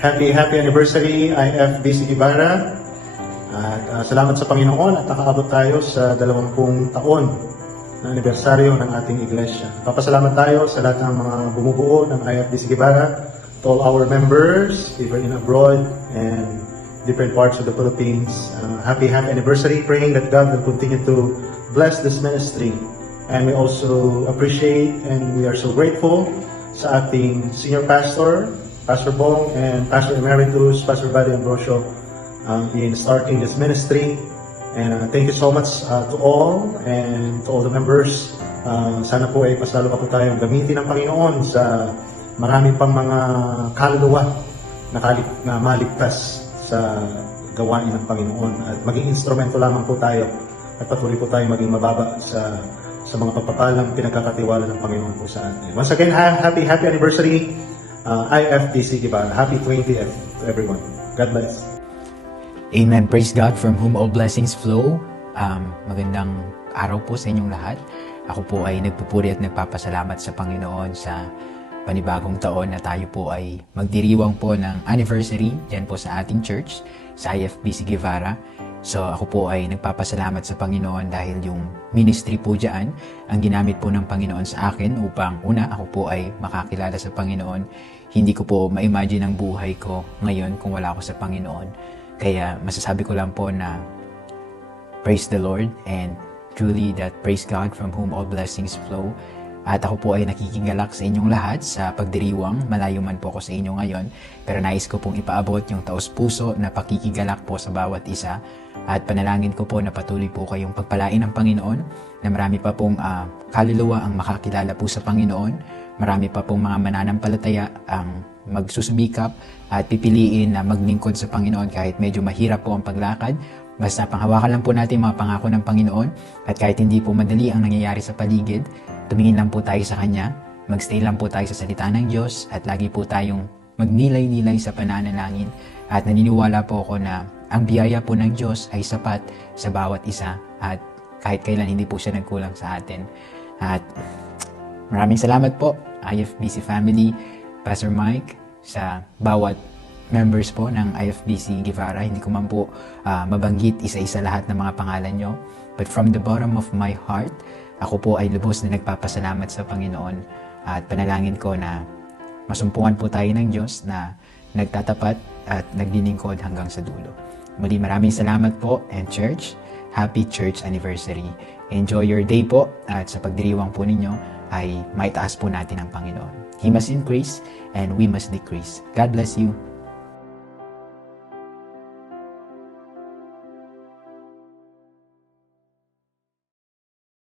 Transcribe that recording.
Happy anniversary IFBC Ibarra. At salamat sa Panginoon at nakaabot tayo sa 20 taon na anibersaryo ng ating iglesia. Papasalamat tayo sa lahat ng mga bumubuo ng IFBC Ibarra, to all our members, even in abroad and different parts of the Philippines. Happy anniversary, praying that God will continue to bless this ministry. And we also appreciate and we are so grateful sa ating senior pastor, Pastor Bong, and Pastor Emeritus, Pastor Buddy Ambrosio, in starting this ministry. And thank you so much to all and to all the members. Sana po ay pasalo pa po tayong gamitin ng Panginoon sa marami pang mga kaluluwa na maligtas sa gawain ng Panginoon. At maging instrumento lamang po tayo at patuloy po tayo maging mababa sa mga pagpapalang pinagkakatiwala ng Panginoon po sa atin. Once again, happy anniversary IFBC Ibarra. Happy 20th to everyone. God bless. Amen. Praise God from whom all blessings flow. Magandang araw po sa inyong lahat. Ako po ay nagpupuri at nagpapasalamat sa Panginoon sa panibagong taon na tayo po ay magdiriwang po ng anniversary dyan po sa ating church, sa IFBC Guevara. So ako po ay nagpapasalamat sa Panginoon dahil yung ministry po dyan ang ginamit po ng Panginoon sa akin upang una ako po ay makakilala sa Panginoon. Hindi ko po ma-imagine ang buhay ko ngayon kung wala ako sa Panginoon. Kaya masasabi ko lang po na praise the Lord and truly that praise God from whom all blessings flow. At ako po ay nakikigalak sa inyong lahat sa pagdiriwang. Malayo man po ako sa inyo ngayon, pero nais ko pong ipaabot yung taos-puso na pakikigalak po sa bawat isa. At panalangin ko po na patuloy po kayong pagpalain ng Panginoon, na marami pa pong kaluluwa ang makakilala po sa Panginoon. Marami pa pong mga mananampalataya ang magsusumikap at pipiliin na maglingkod sa Panginoon kahit medyo mahirap po ang paglakad. Basta panghawakan lang po natin mga pangako ng Panginoon at kahit hindi po madali ang nangyayari sa paligid, tumingin lang po tayo sa Kanya, magstay lang po tayo sa salita ng Diyos at lagi po tayong magnilay-nilay sa pananalangin. At naniniwala po ako na ang biyaya po ng Diyos ay sapat sa bawat isa at kahit kailan hindi po siya nagkulang sa atin. At maraming salamat po IFBC family, Pastor Mike, sa bawat members po ng IFBC Guevara. Hindi ko man po mabanggit isa-isa lahat ng mga pangalan nyo. But from the bottom of my heart, ako po ay lubos na nagpapasalamat sa Panginoon at panalangin ko na masumpungan po tayo ng Diyos na nagtatapat at naglilingkod hanggang sa dulo. Muli maraming salamat po and church. Happy church anniversary. Enjoy your day po at sa pagdiriwang po ninyo ay maitaas po natin ang Panginoon. He must increase and we must decrease. God bless you.